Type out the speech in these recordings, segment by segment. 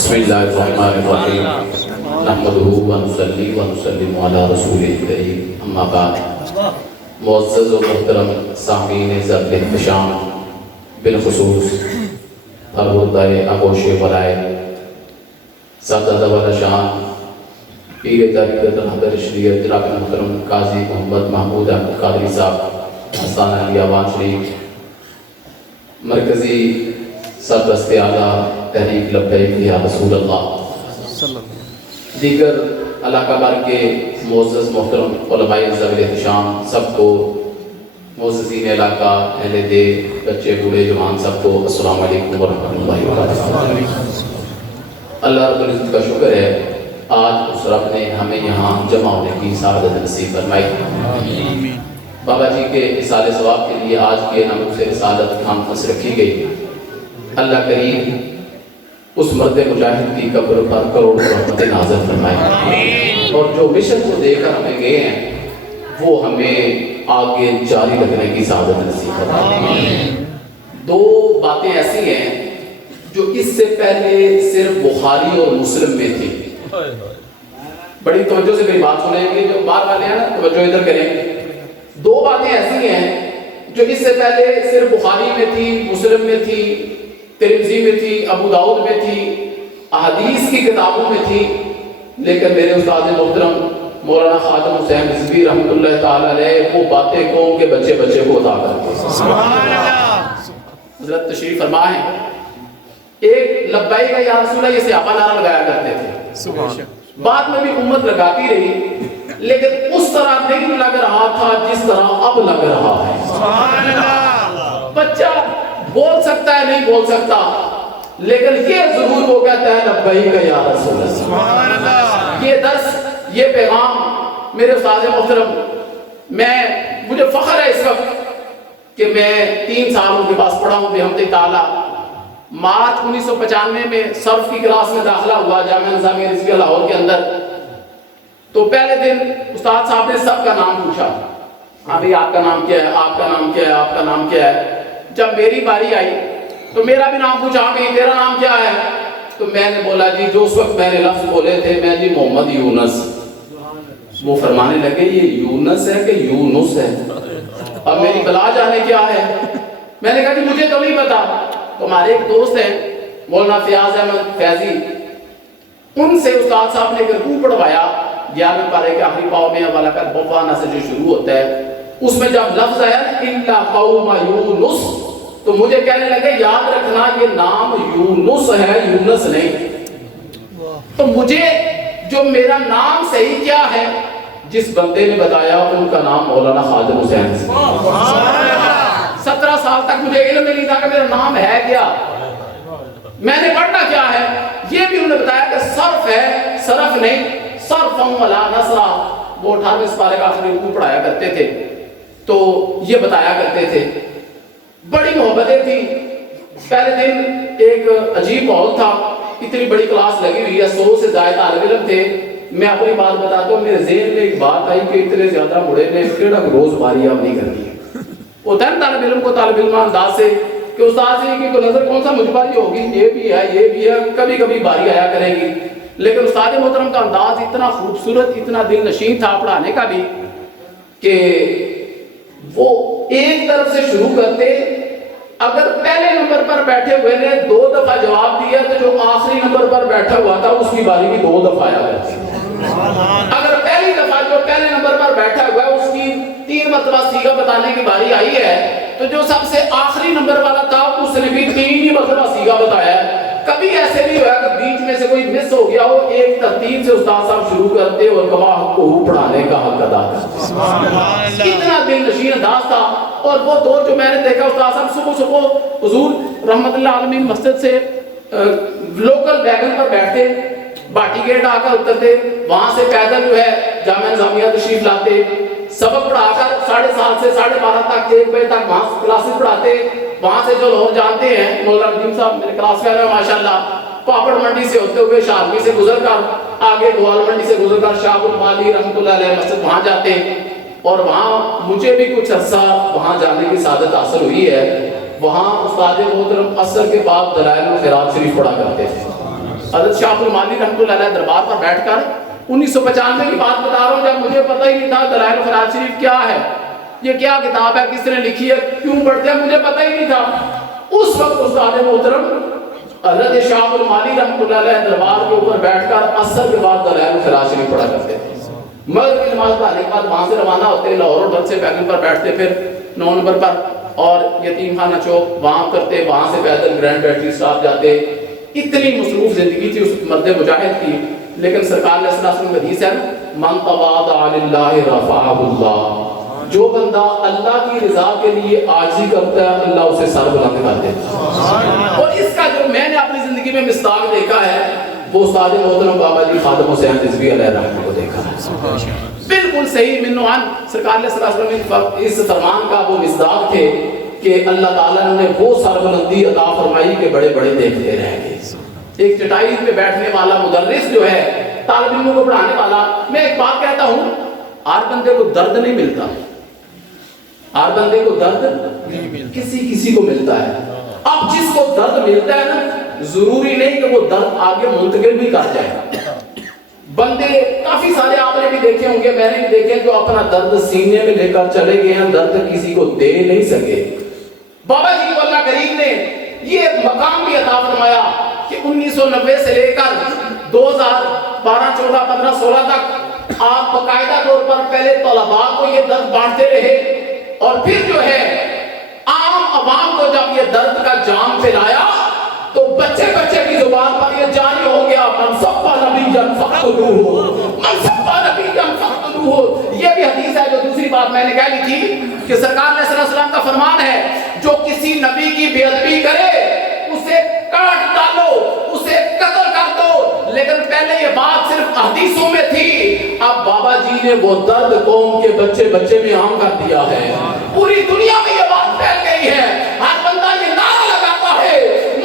بسم اللہ الرحمن الرحیم نحمدہ ونصلی ونسلم علی رسول کریم اما بعد معزز و محترم سامعین ذات احتشام بالخصوص پروردہ آغوش ولائے سعادت والا شان پیر طریقت الحضر شریعت جناب محترم قاضی محمد محمود احمد قادری صاحب حسان علی آوان شریف مرکزی سرپرست اعلیٰ تحریک لبیک یا رسول اللہ دیگر علاقہ بار کے معزز محترم علماء ذوی احتشام سب کو معززین علاقہ اہل دے بچے بوڑھے جوان سب کو السلام علیکم ورحمۃ اللہ وبرکاتہ۔ اللہ رب العزت کا شکر ہے آج اس رب نے ہمیں یہاں جمع ہونے کی سعادت نصیب فرمائی۔ بابا جی کے اصال ثواب کے لیے آج کے نام سے رسالت کانفرنس رکھی گئی۔ اللہ کریم اس مرد مجاہد کی قبر پر کروڑ رحمت نازل فرمائے اور جو مشن کو دے کر ہمیں گئے ہیں وہ ہمیں آگے جاری رکھنے کی سعادت نصیب فرمائے۔ دو باتیں ایسی ہیں جو اس سے پہلے صرف بخاری اور مسلم میں تھی۔ بڑی توجہ سے میری بات سنیں گے، جو بات والے ہیں نا توجہ ادھر کریں۔ دو باتیں ایسی ہیں جو اس سے پہلے صرف بخاری میں تھی، مسلم میں تھی، ترمذی میں تھی، ابو داؤد میں تھی، احادیث کی کتابوں میں تھی، لیکن میرے استاد محترم مولانا خاتم حسین رضوی رحمۃ اللہ تعالی علیہ وہ باتیں قوم کے بچے بچے کو عطا کرتے۔ سبحان اللہ۔ حضرت تشریف فرما ہے، ایک لبیک یا رسول اللہ یہ صحابہ نعرہ لگایا کرتے تھے، سبحان اللہ، بعد میں بھی امت لگاتی رہی، لیکن اس طرح نہیں لگ رہا تھا جس طرح اب لگ رہا ہے۔ سبحان اللہ۔ بچہ بول سکتا ہے نہیں بول سکتا، لیکن یہ ضرور وہ کہتا ہے لبیک یا رسول اللہ۔ سبحان اللہ۔ یہ درس یہ پیغام میرے استاد محترم مجھے فخر ہے اس وقت کہ میں 3 سال ان کے پاس پڑھا ہوں بحمد تعالیٰ۔ مارچ 1995 میں صرف کی کلاس میں داخلہ ہوا جامعہ نظامیہ رضویہ لاہور کے اندر، تو پہلے دن استاد صاحب نے سب کا نام پوچھا، ہاں بھئی آپ کا نام کیا ہے، آپ کا نام کیا ہے، آپ کا نام کیا ہے۔ جب میری باری آئی تو میرا بھی نام پوچھا، ہاں بھئی تیرا نام کیا ہے، تو میں نے بولا جی جو اس وقت میں نے لفظ بولے تھے میں جی محمد یونس۔ وہ فرمانے لگے یہ یونس ہے کہ یونس ہے، اب میری بلا جانے کیا ہے۔ میں نے کہا جی مجھے تو نہیں پتا۔ تو ہمارے ایک دوست ہیں مولانا فیاض احمد فیضی، ان سے استاد صاحب نے رکوع پڑھوایا 11ویں پارے کے آخری پاؤں میں حوالہ کر بوانا سے جو شروع ہوتا ہے، اس میں جب لفظ آیا الا قوم یونس تو مجھے کہنے لگے یاد رکھنا یہ نام یونس ہے یونس نہیں۔ تو مجھے جو میرا نام صحیح کیا ہے جس بندے نے بتایا ان کا نام مولانا خادم حسین۔ 17 سال تک مجھے علم نہیں تھا کہ میرا نام ہے کیا، میں نے پڑھنا کیا ہے۔ یہ بھی انہوں نے بتایا کہ صرف ہے صرف نہیں، صرف ولا نصرہ۔ وہ 18ویں پارے کا آخری رکوع پڑھایا کرتے تھے تو یہ بتایا کرتے تھے، بڑی محبتیں تھی۔ پہلے دن ایک عجیب ماحول تھا، اتنی بڑی کلاس لگی ہوئی ہے، 100 سے زائد طالب علم تھے۔ میں اپنی بات بتاتا ہوں، میرے ذہن میں ایک بات آئی کہ اتنے زیادہ بڑے نے کیڑا روز باری اب نہیں کرنی ہے۔ ہوتا ہے طالب علم کو طالب علم انداز سے کہ استاد سے کی نظر کون سا مجھ باری ہوگی، یہ بھی ہے، کبھی کبھی باری آیا کرے گی، لیکن استاد محترم کا انداز اتنا خوبصورت اتنا دل نشین تھا پڑھانے کا بھی کہ وہ ایک طرف سے شروع کرتے، اگر پہلے نمبر پر بیٹھے ہوئے نے 2 دفعہ جواب دیا تو جو آخری نمبر پر بیٹھا ہوا تھا اس کی باری بھی 2 دفعہ آیا کرتی۔ اگر پہلی دفعہ جو پہلے نمبر پر بیٹھا ہوا ہے اس کی 3 مرتبہ سیغہ بتانے کی باری آئی ہے تو جو سب سے آخری نمبر والا تھا اس نے بھی 3 ہی مرتبہ سیغہ بتایا ہے۔ کبھی ایسے نہیں ہوا کہ بیچ میں سے کوئی مس ہو گیا ہو، ایک ترتیب سے استاد صاحب شروع کرتے اور کما حق کو پڑھانے کا حق ادا کرتے۔ اتنا دل نشین انداز تھا۔ اور وہ دور جو میں نے دیکھا استاد صاحب صبح حضور رحمت اللہ عالمین مسجد سے لوکل ویگن پر بیٹھتے، باٹی گیٹ آ کر اترتے، وہاں سے پیدل جو ہے جامعہ نظامیہ تشریف لاتے، سبق پڑھا کر 7:30 سے 12:30 تک 1 بجے تک وہاں کلاسز پڑھاتے۔ وہاں سے جو لوگ جانتے ہیں مولانا ندیم صاحب میرے کلاس میں ماشاءاللہ، پاپڑ منڈی سے ہوتے ہوئے شاہدوی سے گزر کر آگے گوال منڈی سے گزر کر شاہ المالی رحمۃ اللہ علیہ مسجد وہاں جاتے، اور وہاں مجھے بھی کچھ عرصہ وہاں جانے کی سعادت حاصل ہوئی ہے۔ وہاں استاد محترم عصر کے بعد دلائل الخیرات شریف پڑھا کرتے تھے۔ حضرت شاہ عبد المالی رحمۃ اللہ علیہ دربار پر بیٹھ کر 1995 کی بات بتا رہا ہوں، جب مجھے پتہ ہی نہیں تھا دلائل الخیرات شریف کیا ہے، یہ کیا کتاب ہے، کس نے لکھی ہے، کیوں پڑھتے ہیں، مجھے پتہ ہی نہیں تھا۔ اس وقت استاد محترم حضرت شاہ عبد المالی رحمۃ اللہ علیہ دربار کے اوپر بیٹھ کر عصر کے بعد دلائل الخیرات شریف پڑھا کرتے تھے۔ مغرب کی نماز پڑھنے کے بعد وہاں سے روانہ ہوتے، لاہور ہوٹل سے ویگن پر بیٹھتے، پھر 9 نمبر پر اور یتیم خانہ چوک وہاں اترتے، وہاں سے پیدل گرینڈ بیٹری اسٹاپ جاتے۔ اتنی مصروف زندگی تھی اس مرد مجاہد کی، لیکن سرکار علیہ السلام کی حدیث ہے من تواضع للہ رفعہ اللہ، جو بندہ اللہ کی رضا کے لیے عاجزی کرتا ہے اللہ اسے سر بلند کر دیتا ہے۔ اور اس کا جو میں نے اپنی زندگی میں مصداق دیکھا ہے وہ استاد محترم بابا جی خادم حسین رضوی علیہ رحمہ کو دیکھا ہے۔ بالکل صحیح من عن سرکار علیہ السلام اس فرمان کا وہ مصداق تھے کہ اللہ تعالیٰ نے وہ سربلندی عطا فرمائی کہ بڑے بڑے دیکھتے رہ گئے۔ ایک چٹائی پہ بیٹھنے والا مدرس جو ہے طالب علموں کو پڑھانے والا، میں ایک بات کہتا ہوں، ہر بندے کو درد نہیں ملتا، ہر بندے کو درد کسی کو ملتا ہے۔ اب جس کو درد ملتا ہے نا، ضروری نہیں کہ وہ درد آگے منتقل بھی کر جائے۔ بندے کافی سارے آپ نے بھی دیکھے ہوں گے، میں نے بھی دیکھے، جو اپنا درد سینے میں لے کر چلے گئے ہیں، درد کسی کو دے نہیں سکے۔ بابا جی کو اللہ کریم نے یہ مقام بھی عطا فرمایا کہ 1990 سے لے کر 2012 14 15 16 تک آپ باقاعدہ طور پر پہلے طلباء کو یہ درد بانٹتے رہے، اور پھر جو ہے عام عوام کو جب یہ درد کا جام پھیلایا تو بچے کی زبان پر یہ جاری ہو گیا، من سب نبیًا فاقتلوہ، من سب نبیًا فاقتلوہ۔ یہ بھی حدیث ہے جو دوسری بات میں نے کہہ لی تھی کہ سرکار علیہ السلام کا فرمان ہے جو کسی نبی کی بے ادبی کرے اسے کاٹ ڈالو، اسے قتل کر دو۔ لیکن پہلے یہ بات صرف حدیثوں میں تھی، اب بابا جی نے وہ درد قوم کے بچے میں عام کر دیا ہے، پوری دنیا میں یہ بات پھیل گئی ہے، ہر بندہ یہ نعرہ لگاتا ہے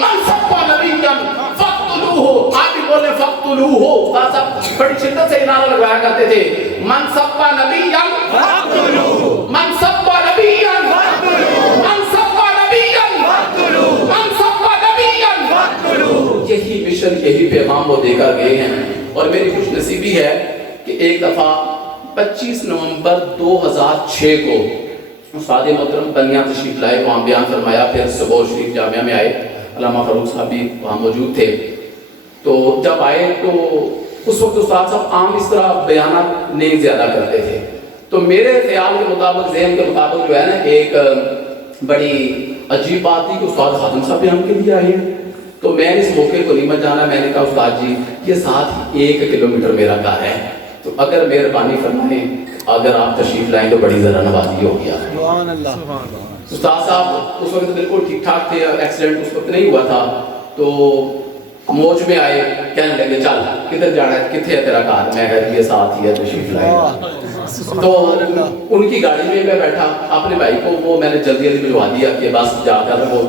من سب نبیًا فاقتلوہ۔ آپ بھی بولے فاقتلوہ، صاحب بڑی شدت سے نعرہ لگایا کرتے تھے، من سب نبیًا فاقتلوہ، من سب نبیًا فاقتلوہ، من سب نبیًا فاقتلوہ، من سب نبیًا فاقتلوہ۔ یہی مشن، یہی پیغام وہ دے کر گئے ہیں۔ اور میری خوش نصیبی ہے کہ ایک دفعہ 25 نومبر 2006 کو استاد محترم بنیا تشریف لائے، وہاں بیان فرمایا، پھر سبور شریف جامعہ میں آئے، علامہ فاروق صاحب بھی وہاں موجود تھے۔ تو جب آئے تو اس وقت استاد صاحب عام اس طرح بیانات نہیں زیادہ کرتے تھے، تو میرے خیال کے مطابق، ذہن کے مطابق جو ہے نا، ایک بڑی عجیب بات تھی کہ استاد خادم صاحب بیان کے لیے آئے ہیں۔ تو میں اس موقع کو نہیں جانا، میں نے کہا استاد جی یہ ساتھ 1 کلومیٹر میرا گھر ہے، تو اگر مہربانی فرمائیں اگر آپ تشریف لائیں تو بڑی ذرا نوازی ہو گیا۔ سبحان اللہ۔ استاد صاحب اس وقت بالکل ٹھیک ٹھاک تھے، ایکسیڈنٹ اس وقت نہیں ہوا تھا، تو موج میں آئے، کہنے لگے چل کدھر جانا ہے، کتنے ہے تیرا گھر؟ میں کہا یہ ساتھ ہی ہے، تشریف لائیں۔ تو ان کی گاڑی میں میں بیٹھا، اپنے بھائی کو وہ میں نے جلدی بھجوا دیا کہ بس جا کر وہ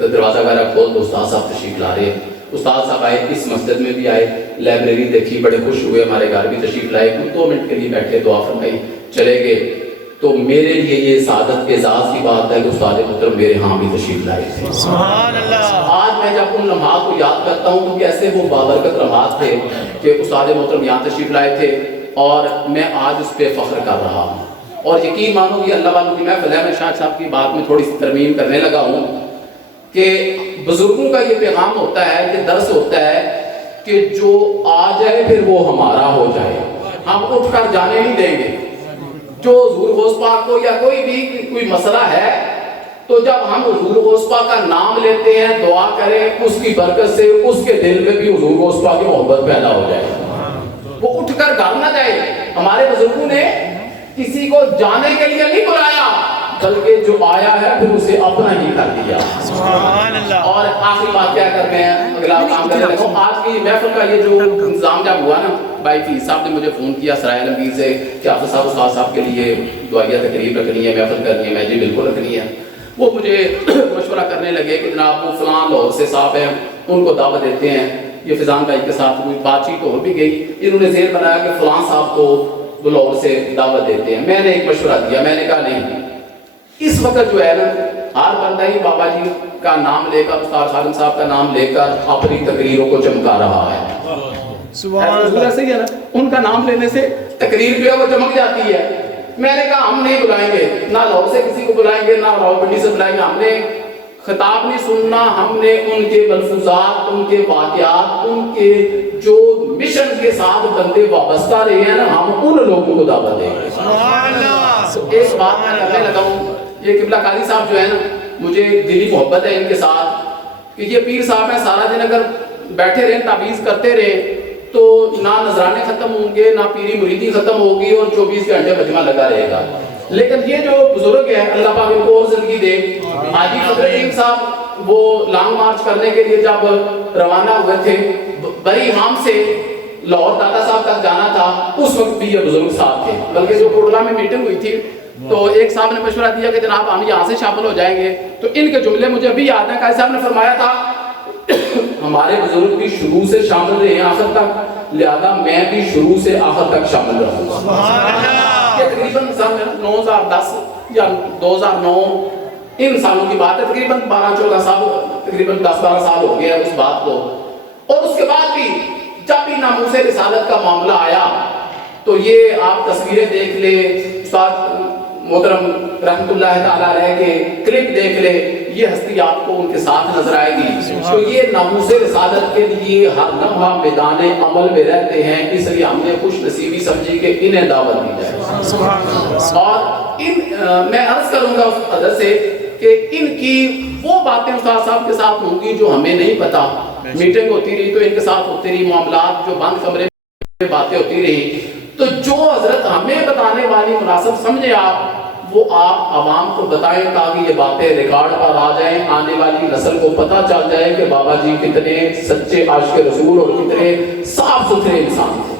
دروازہ وغیرہ کھول تو استاد صاحب تشریف لا رہے ہیں۔ استاد صاحب آئے، اس مسجد میں بھی آئے، لائبریری دیکھی، بڑے خوش ہوئے، ہمارے گھر بھی تشریف لائے، 2 منٹ کے لیے بیٹھے، دعا فرمائی، چلے گئے۔ تو میرے لیے یہ سعادت اعزاز کی بات ہے کہ استاد محترم میرے ہاں بھی تشریف لائے تھے۔ سبحان اللہ۔ آج میں جب ان لمحات کو یاد کرتا ہوں تو کیسے وہ بابرکت لمحات تھے کہ استاد محترم یہاں تشریف لائے تھے، اور میں آج اس پہ فخر کر رہا ہوں۔ اور یقین مانو کہ اللہ والوں کی محفل ہے، میں شاہ صاحب کی بات میں تھوڑی سی ترمیم کرنے لگا ہوں کہ بزرگوں کا یہ پیغام ہوتا ہے، یہ درس ہوتا ہے کہ جو آ جائے پھر وہ ہمارا ہو جائے، ہم اٹھ کر جانے نہیں دیں گے۔ جو حضور غوث پاک کو یا کوئی بھی کوئی مسئلہ ہے تو جب ہم حضور غوث پاک کا نام لیتے ہیں، دعا کریں، اس کی برکت سے اس کے دل میں بھی حضور غوث پاک کی محبت پیدا ہو جائے، وہ اٹھ کر گھر نہ جائے۔ ہمارے بزرگوں نے کسی کو جانے کے لیے نہیں بلایا، بلکہ جو آیا ہے پھر اسے اپنا ہی کر دیا۔ سبحان اللہ۔ اور آخری بات کیا کرتے ہیں، اگلا کام کرنے لگا۔ آج کی محفل کا یہ جو انتظام جب ہوا نا، بھائی فیض صاحب نے مجھے فون کیا سرائے عالمگیر سے کہ حافظ صاحب استاد صاحب کے لیے دعائیہ تقریب رکھنی ہے، محفل کرنی ہے۔ میں جی بالکل رکھنی ہے۔ وہ مجھے مشورہ کرنے لگے کہ جناب وہ فلاں لاہور سے صاحب ہیں، ان کو دعوت دیتے ہیں۔ یہ فیضان بھائی کے ساتھ کوئی بات چیت ہو بھی گئی، انہوں نے ذہن بنایا کہ فلاں صاحب کو لاہور سے دعوت دیتے ہیں۔ میں نے ایک مشورہ دیا، میں نے کہا نہیں، اس وقت جو ہے نا ہر بندہ ہی بابا جی کا نام لے کر، استاد خادم صاحب کا نام لے کر اپنی تقریروں کو چمکا رہا ہے. ایسے ہی ہے نا، ان کا نام لینے سے تقریر جو ہے وہ چمک جاتی ہے. میں نے کہا ہم نہیں بلائیں گے، نہ لاہور سے کسی کو بلائیں گے، نہ راولپنڈی سے بلائیں گے. ہم نے خطاب نہیں سننا، ہم نے ان کے ملفوظات، ان کے واقعات، ان کے جو مشن کے ساتھ بندے وابستہ رہے ہیں نا، ہم ان لوگوں کو دعوت دیں گے. ایک بات میں کرنے لگا ہوں، یہ قبلہ قاضی صاحب جو ہے نا، مجھے دلی محبت ہے ان کے ساتھ کہ یہ پیر صاحب ہیں، سارا دن اگر بیٹھے رہیں تعویذ کرتے رہیں تو نہ نذرانے ختم ہوں گے، نہ پیری مریدی ختم ہوگی، اور 24 گھنٹے مجمع لگا رہے گا. لیکن یہ جو بزرگ ہے اللہ پاک ان کو اور زندگی دے. حاجی فضل الدین صاحب وہ لانگ مارچ کرنے کے لیے جب روانہ ہوئے تھے بڑی امام سے لاہور دادا صاحب تک جانا تھا، اس وقت بھی یہ بزرگ صاحب تھے. بلکہ جو کوٹلہ میں میٹنگ ہوئی تھی تو ایک صاحب نے مشورہ دیا کہ جناب ہم یہاں سے شامل ہو جائیں گے. تو ان کے جملے مجھے ابھی یاد ہیں. قاضی صاحب نے فرمایا تھا ہمارے بزرگ بھی شروع سے شامل رہے ہیں آخر تک، لہذا میں بھی شروع سے آخر تک شامل رہوں گا. یہ تقریباً 2010 یا 2009 ان سالوں کی بات ہے، تقریباً 12-14 سال، تقریباً 10-12 سال ہو گیا اس بات کو. اور اس کے بعد بھی جب بھی ناموس رسالت کا معاملہ آیا تو یہ آپ تصویریں دیکھ لے، استاد محترم رحمت اللہ تعالیٰ علیہ کے کلپ دیکھ لے، یہ ہستی آپ کو ان کے ساتھ نظر آئے گی. تو یہ ناموس رسالت کے لیے ہر لمحہ میدان عمل میں رہتے ہیں، اس لیے ہم نے خوش نصیبی سمجھی کہ انہیں دعوت دی جائے. اور میں عرض کروں گا اس حضرت سے کہ ان کی وہ باتیں استاد صاحب کے ساتھ ہوں گی جو ہمیں نہیں پتا. میٹنگ ہوتی رہی تو ان کے ساتھ ہوتی رہی، معاملات جو بند کمرے میں باتیں ہوتی رہی، تو جو حضرت ہمیں بتانے والی مناسب سمجھے آپ وہ آپ عوام کو بتائیں تاکہ یہ باتیں ریکارڈ پر آ جائیں، آنے والی نسل کو پتہ چل جائے کہ بابا جی کتنے سچے عاشق رسول اور کتنے صاف ستھرے انسان تھے.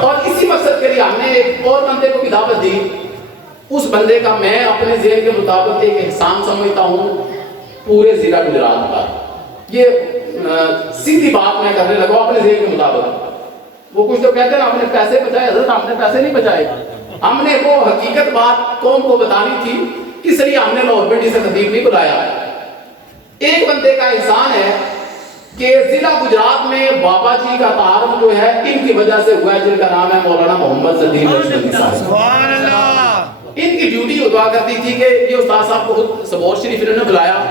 اور اسی مقصد کے لیے ہم نے ایک اور بندے کو دعوت دی. اس بندے کا میں اپنے ذہن کے مطابق ایک احسان سمجھتا ہوں پورے ضلع گجرات کا. یہ سیدھی بات میں کرنے لگا اپنے ذہن کے مطابق. وہ کچھ تو کہتے ہیں ہم نے پیسے بچائے، حضرت ہم نے پیسے نہیں بچائے، ہم نے وہ حقیقت بات قوم کو بتانی تھی، اس لیے ہم نے راولپنڈی سے خطیب نہیں بلایا. ایک بندے کا احسان ہے کہ ضلع گجرات میں بابا جی کا تعارف جو ہے ان کی وجہ سے ہوا ہے، جن کا نام ہے مولانا محمد زدین رشدی صاحب. ان کی ڈیوٹی ادوا کرتی تھی کہ یہ استاد صاحب کو خود سبور شریف انہوں نے بلایا،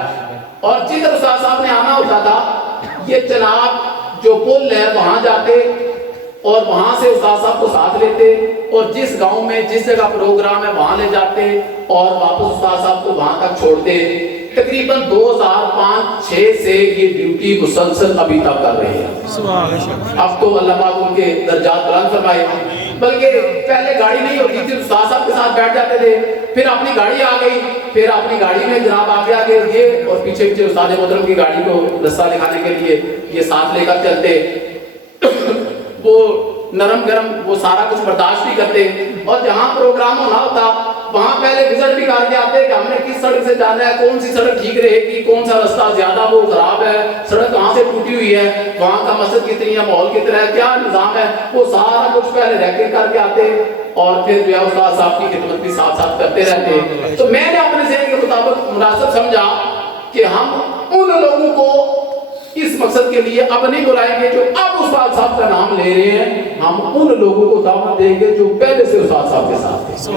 اور جدھر استاد صاحب نے آنا ہوتا تھا یہ جناب جو پل ہے وہاں جاتے اور وہاں سے استاد صاحب کو ساتھ لیتے، اور جس گاؤں میں جس جگہ پروگرام ہے وہاں لے جاتے اور واپس استاد صاحب کو وہاں تک چھوڑتے. تقریباً 2005-06 سے یہ ڈیوٹی مسلسل ابھی تک کر رہے ہیں. اب تو اللہ پاک ان کے درجات بلند فرمائے. بلکہ پہلے گاڑی نہیں ہوتی تھی، استاد صاحب کے ساتھ بیٹھ جاتے تھے، پھر اپنی گاڑی آ گئی، پھر اپنی گاڑی میں جناب آگے آگے یہ اور پیچھے پیچھے استاد محترم کی گاڑی کو رستہ دکھانے کے لیے یہ ساتھ لے کر چلتے. وہ نرم گرم وہ سارا کچھ برداشت بھی کرتے، اور جہاں پروگرام ہونا ہوتا وہاں پہلے وزٹ بھی کر کے آتے کہ ہم نے کس سڑک سے جانا ہے، کون سی سڑک ٹھیک رہے گی، کون سا رستہ زیادہ وہ خراب ہے، سڑک کہاں سے ٹوٹی ہوئی ہے، وہاں کا مسجد کتنی ہے، ماحول کتنا ہے، کیا نظام ہے، وہ سارا کچھ پہلے رہ کے کر کے آتے اور پھر جو ہے استاد صاحب کی خدمت بھی ساتھ ساتھ کرتے رہتے. تو میں نے اپنے ذہن کے مطابق مناسب سمجھا کہ ہم ان لوگوں کو اس مقصد کے لیے اب نہیں بلائیں گے جو اب استاد صاحب کا نام لے رہے ہیں، ہم ان لوگوں کو دعوت دیں گے جو پہلے سے استاد صاحب کے ساتھ تھے.